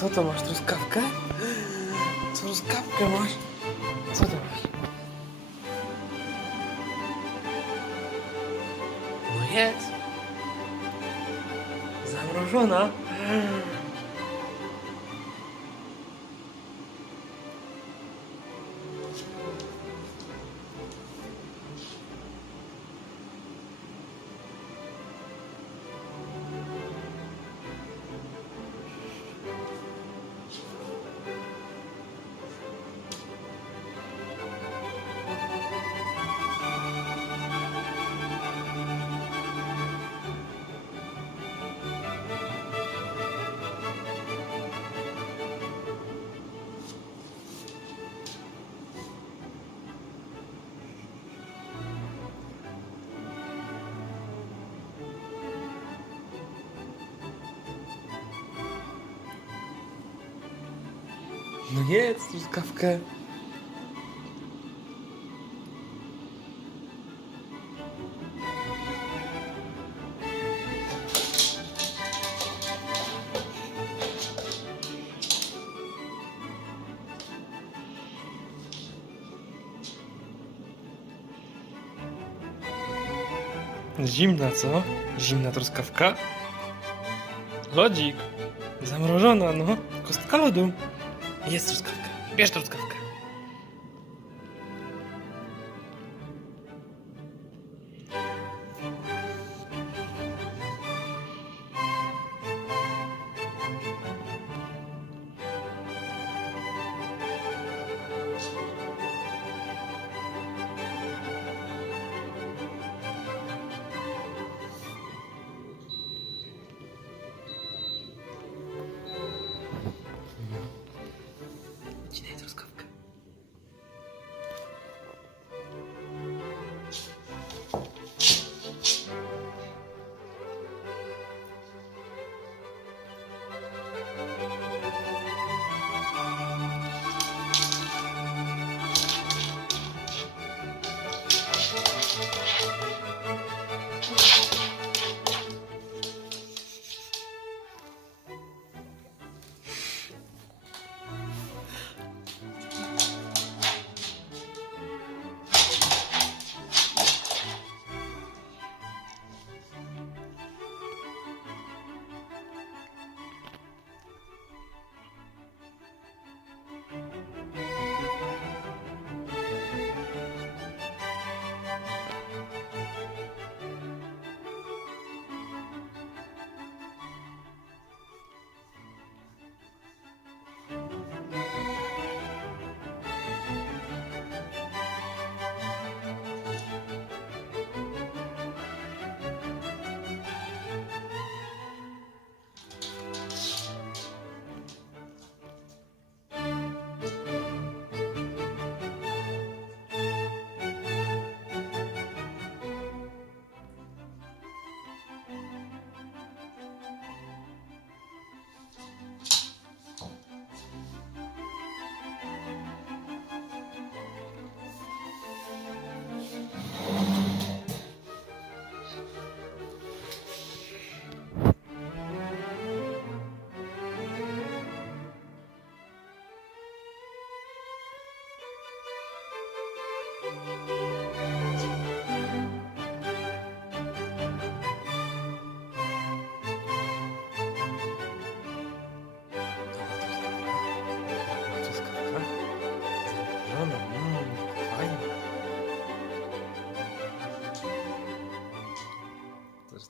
Co to masz, truskawkę? Co, truskawkę masz? Co to masz? No jest. Zamrożona. No jedz truskawkę. Zimna, co? Zimna truskawka? Lodzik. Zamrożona, no. Kostka lodu. Jest truskawka. Bierz truskawkę.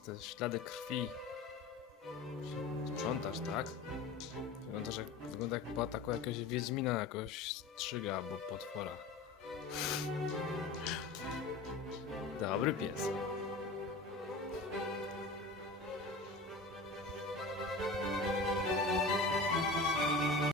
Te ślady krwi. Sprzątasz, tak? Wyglądasz jak, wygląda jak po ataku jakiegoś wiedźmina, jakiegoś strzyga albo potwora. Dobry pies.